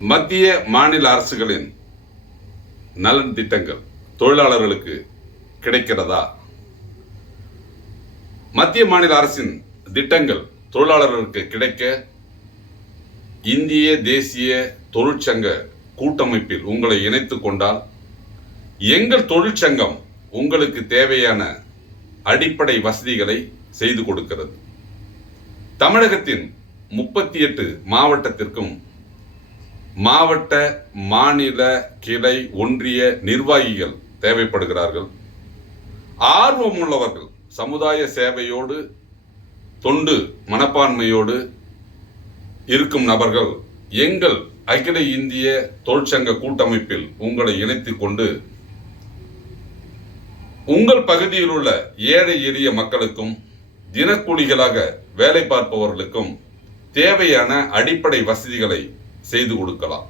மத்திய மாநில அரசுகளின் நலன் திட்டங்கள் தொழிலாளர்களுக்கு கிடைக்கிறதா? மத்திய மாநில அரசின் திட்டங்கள் தொழிலாளர்களுக்கு கிடைக்க இந்திய தேசிய தொழிற்சங்க கூட்டமைப்பில் உங்களை இணைத்துக் கொண்டால் எங்கள் தொழிற்சங்கம் உங்களுக்கு தேவையான அடிப்படை வசதிகளை செய்து கொடுக்கிறது. தமிழகத்தின் 38 மாவட்டத்திற்கும் மாவட்ட மாநில கிளை ஒன்றிய நிர்வாகிகள் தேவைப்படுகிறார்கள். ஆர்வமுள்ளவர்கள், சமுதாய சேவையோடு தொண்டு மனப்பான்மையோடு இருக்கும் நபர்கள் எங்கள் அகில இந்திய தொழிற்சங்க கூட்டமைப்பில் உங்களை இணைத்துக் கொண்டு உங்கள் பகுதியில் உள்ள ஏழை எளிய மக்களுக்கும் தினக்கூலிகளாக வேலை பார்ப்பவர்களுக்கும் தேவையான அடிப்படை வசதிகளை செய்து கொடுக்கலாம்.